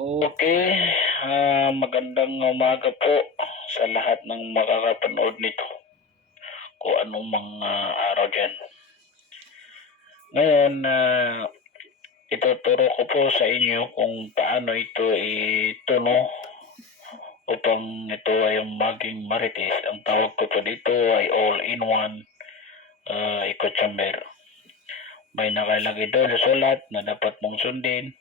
Okay, magandang umaga po sa lahat ng makakapanood nito kung anong mga araw dyan. Ngayon, ituturo ko po sa inyo kung paano ito ituno upang ito ay maging marites. Ang tawag ko po dito ay all-in-one echo chamber. May nakalagay doon sa sulat na dapat mong sundin.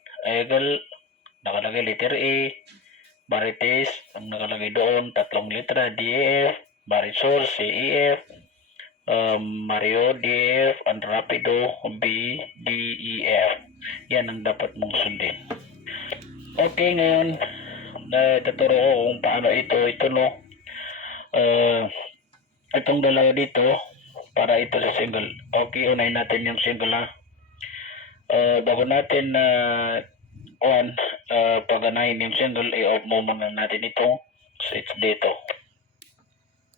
Nakalagay letter A, Marites, ang nakalagay doon, 3 litra, DEF, Marisol, CEF, Mario, DF, and Rapido, BDEF. Yan ang dapat mong sundin. Okay, ngayon, tuturo ko kung paano ito no. Itong dalawa dito, para ito sa single. Okay, unahin natin yung single ha. Bago natin paganahin yung single, i-off mo muna natin itong switch dito.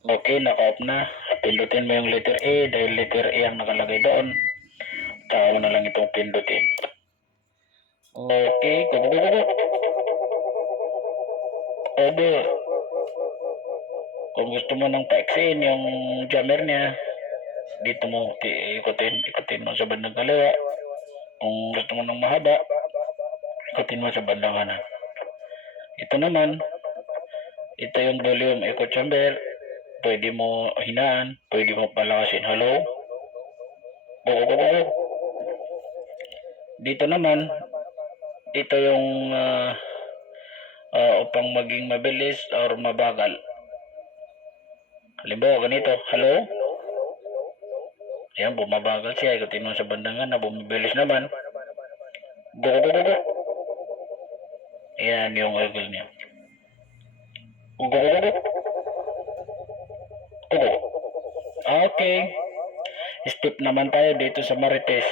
Okay, naka-off na. Pindutin mo yung letter A dahil letter A ang nakalagay doon. Saka mo na lang itong pindutin. Okay, go. Kung gusto mo nang taiksin yung jammer niya, dito mo ikutin mo sa bandang kaliwa. Kung gusto mo nang mahaba, ikutin mo sa bandang kanan. Ito naman, ito yung volume echo chamber. Pwede mo hinaan, pwede mo palakasin. Hello? Go. Dito naman, ito yung upang maging mabilis or mabagal. Halimbawa, ganito. Hello? Ayan, bumabagal siya. Ikutin mo sa bandangan na bumibilis naman. Go. Ayan yung angle niya. Go. Okay. Step naman tayo dito sa Marites.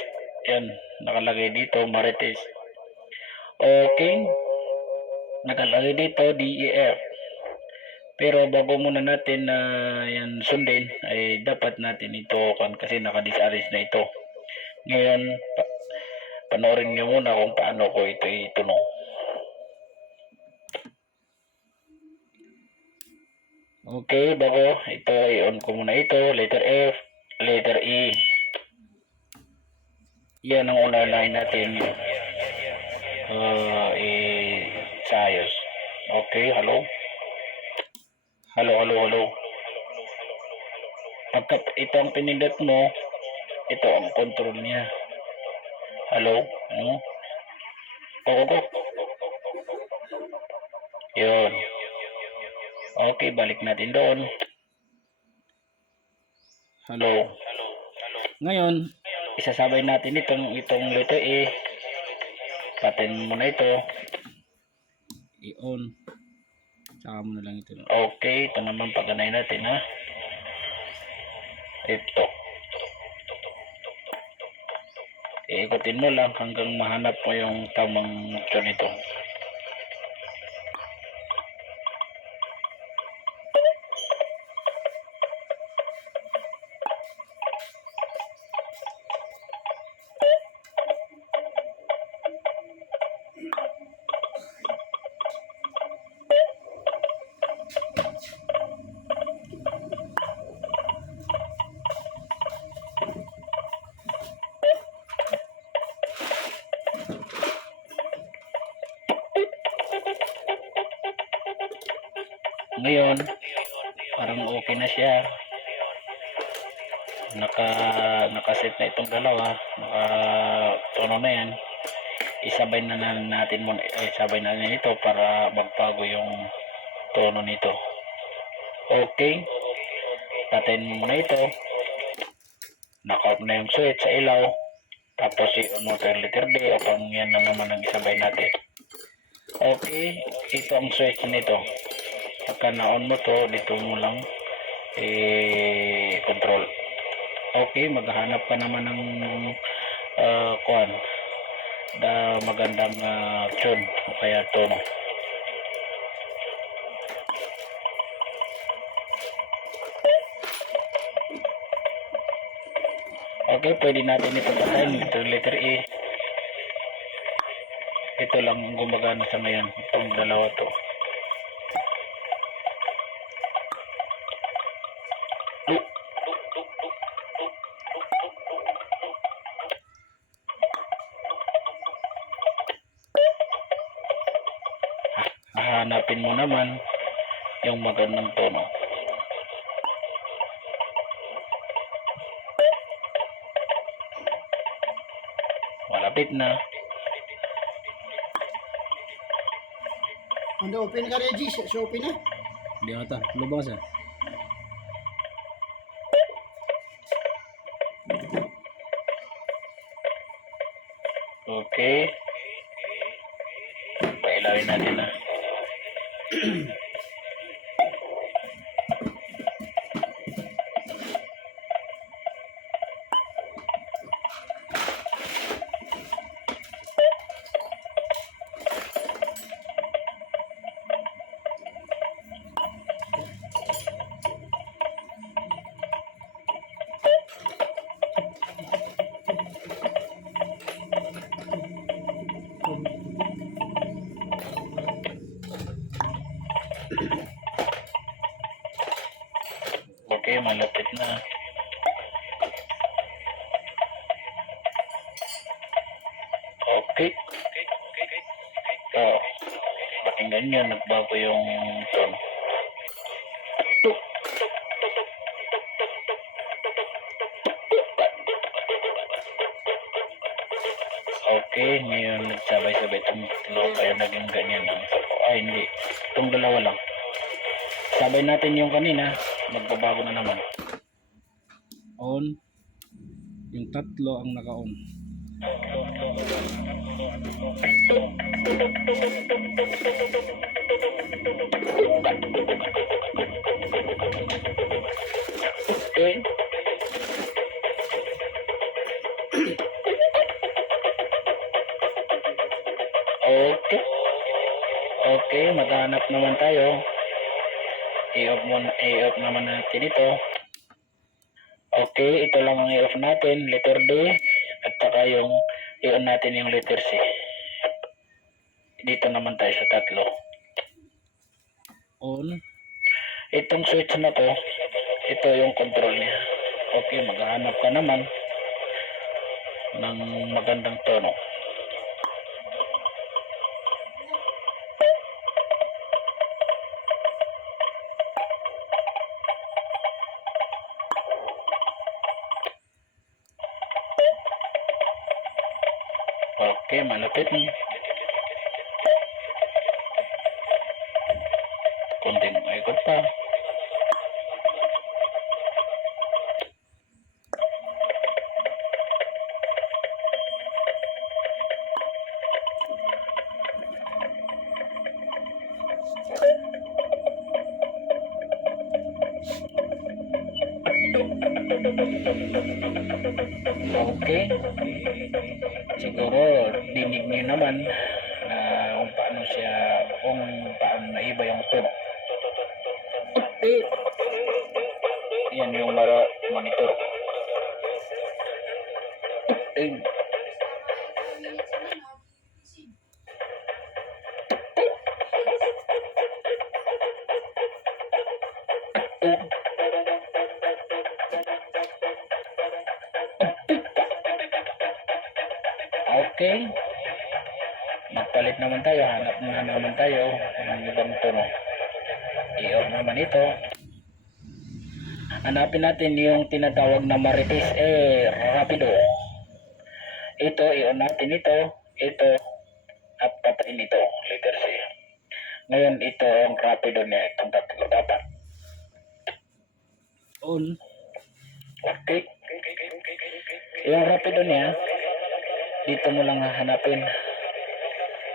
Ayan, nakalagay dito Marites. Okay. Nakalagay dito DEF. Pero bago muna natin yan sundin, ay dapat natin ito kasi naka-disarrange na ito. Ngayon, panoorin nyo muna kung paano ko ito ituno. Okay, bago ito, i-on ko muna ito, letter F, letter E. Yan ang unahin natin sa ayos. Okay, hello? Hello. Pagka ito ang pinindot mo, ito ang control niya. Hello? Go. Yun. Okay, balik natin doon. Hello. Ngayon, isasabay natin itong letter E. Patin mo na ito. I-on. Saka mo na lang ito. Okay, ito naman paganay natin ha. Ito. Ikutin mo lang hanggang mahanap mo yung tamang tune nito. Ngayon, parang okay na siya. Nakaset na itong dalawa. Nakatono na yan. Isabay na natin ito para magbago yung tono nito. Okay. Patin mo na ito. Naka-off na yung switch sa ilaw. Tapos i-on mo sa letter D upang yan na naman ang isabay natin. Okay. Ito ang switch nito. Pagka na-on mo to, dito mo lang control. Okay, maghahanap ka naman ng magandang tune o kaya tono. Okay, pwede natin ito patayin. Ito letter E. Ito lang ang gumagana sa ngayon. Itong dalawa to. Hahanapin mo naman yung magandang tono. Malapit na. Ando open ka Reggie, sa open na. Di ata, lubang sa. Okay. Pailawin natin na. Okay, malapit na. Okay. Oh, pakinggan nyo, nagbago yung tono. Okay, ngayon nagsabay-sabay itong tatlo, kaya naging ganyan lang. Ay, hindi. Itong dalawa lang. Sabay natin yung kanina, magbabago na naman. On. Yung tatlo ang naka-on. Okay. Okay. Okay, maghanap naman tayo. I-off naman natin ito. Okay, ito lang ang i-off natin, letter D, at saka yung i-on natin yung letter C. Dito naman tayo sa tatlo. On. Itong switch na to, ito yung control niya. Okay, maghahanap ka naman ng magandang tono. Okay, malapit na. Kunting ikot pa. Okay. Siguro dinig niyo naman na kung paano naiba yung tono. Yan yung monitor. Okay. Magpalit naman tayo. Hanap na naman tayo ng ibang tono. I-off naman ito. Hanapin natin yung tinatawag na marites. Rapido. Ito, i-on natin ito. Ito. At patayin ito. Letter C. Ngayon, ito ang rapido niya. Itong tatlo dapat. On. Okay. Yung rapido niya, dito mo lang hahanapin.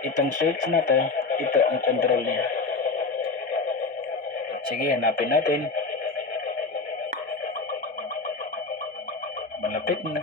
Itong switch na to, ito ang control niya. Sige, hanapin natin. Malapit na.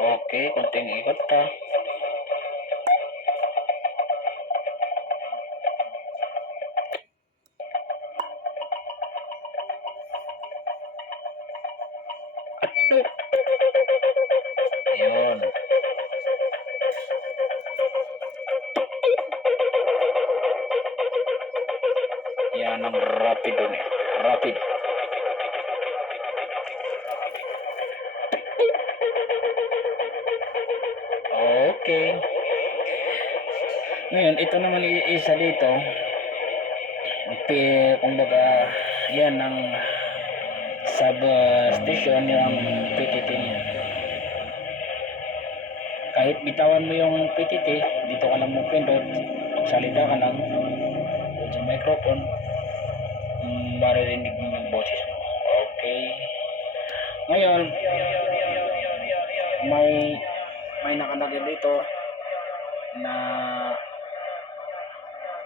Okay, kunting ikot pa. Yun. Yan ang rapid dun eh. Rapid. Okay. Ngayon, ito naman isa dito. Kumbaga, yan ang substation yung PTT niya. Kahit bitawan mo yung PTT, dito ka lang mo pindot, magsalita ka lang doon sa microphone, maririnig mo yung boses mo. Okay. Ngayon, may nakalagay dito na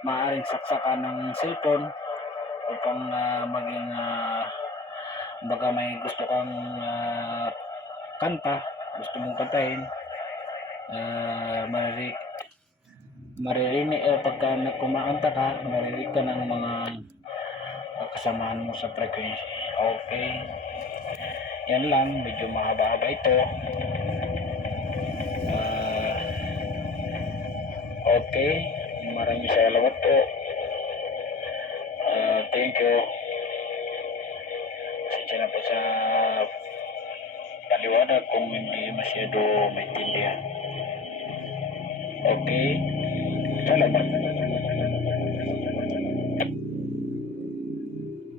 maaaring saksakan ng cellphone upang maging baka may gusto kang kanta, gusto mong kantahin, maririnig pagka kumakanta ka, maririnig ka ng mga kasamahan mo sa frequency. Okay. Yan lang, medyo mahaba-haba ito. Okay. Maraming salamat po. Thank you. Sadya na po sa paliwanag kung hindi masyado maintindihan. Okay. Salamat.